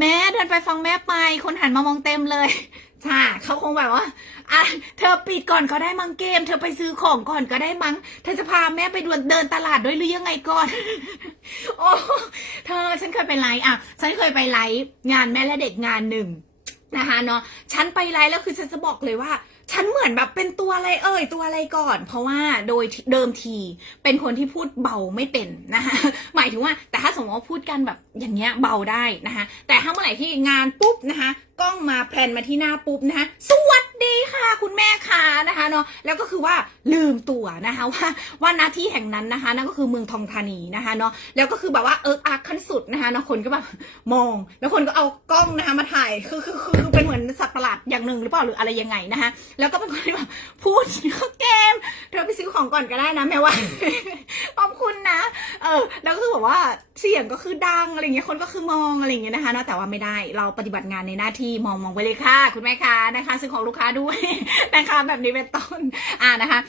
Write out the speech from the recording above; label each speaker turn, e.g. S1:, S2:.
S1: แม่เดินไปฟังแม่ไป คนหันมามองเต็มเลยจ้าเขาคงแบบว่าอะเธอปิดก่อนก็ได้มั้งเกม เธอไปซื้อของก่อนก็ได้มั้ง เธอจะพาแม่ไปเดินเดินตลาดด้วยหรือยังไงก่อน โอ้ เธอฉันเคยไปไลฟ์อะ ฉันเคยไปไลฟ์งานแม่และเด็กงานหนึ่ง นะคะเนาะฉันไปไลฟ์แล้วคือฉันจะบอกเลยว่า ฉันเหมือนแบบเป็นตัวอะไรเอ่ยตัวอะไรก่อน เพราะว่าโดยเดิมทีเป็นคนที่พูดเบาไม่เป็นนะคะหมายถึงว่า แต่ถ้าสมมติว่าพูดกันแบบอย่างเงี้ยเบาได้นะคะแต่ถ้าเมื่อไหร่ที่งานปุ๊บนะคะกล้องมาแพลนมาที่หน้าปุ๊บนะคะสว ดีค่ะคุณแม่ค่ะนะคะเนาะแล้วก็คือว่าลืมตัวนะคะว่าว่าหน้าที่แห่งนั้นนะคะนั่นก็คือเมืองทองธานีนะคะเนาะแล้วก็คือแบบว่าเอิกอักขั้นสุดนะคะเนาะคนก็แบบมอง แล้วคนก็เอากล้องนะคะมาถ่ายคือคือคือเป็นเหมือนสัตว์ประหลาดอย่างหนึ่งหรือเปล่าหรืออะไรยังไงนะคะแล้วก็เป็นคนที่แบบพูดเกมเธอไปซื้อของก่อนก็ได้นะแม่ว่า เออ แล้วก็คือแบบว่าเสียงก็คือดังอะไรเงี้ยคนก็คือมองอะไรเงี้ยนะคะเนอะแต่ว่าไม่ได้เราปฏิบัติงานในหน้าที่มองมองไปเลยค่ะ คุณแม่ค้านะคะซื้อของลูกค้าด้วยนะคะแบบนี้เป็นต้นอ่านะคะ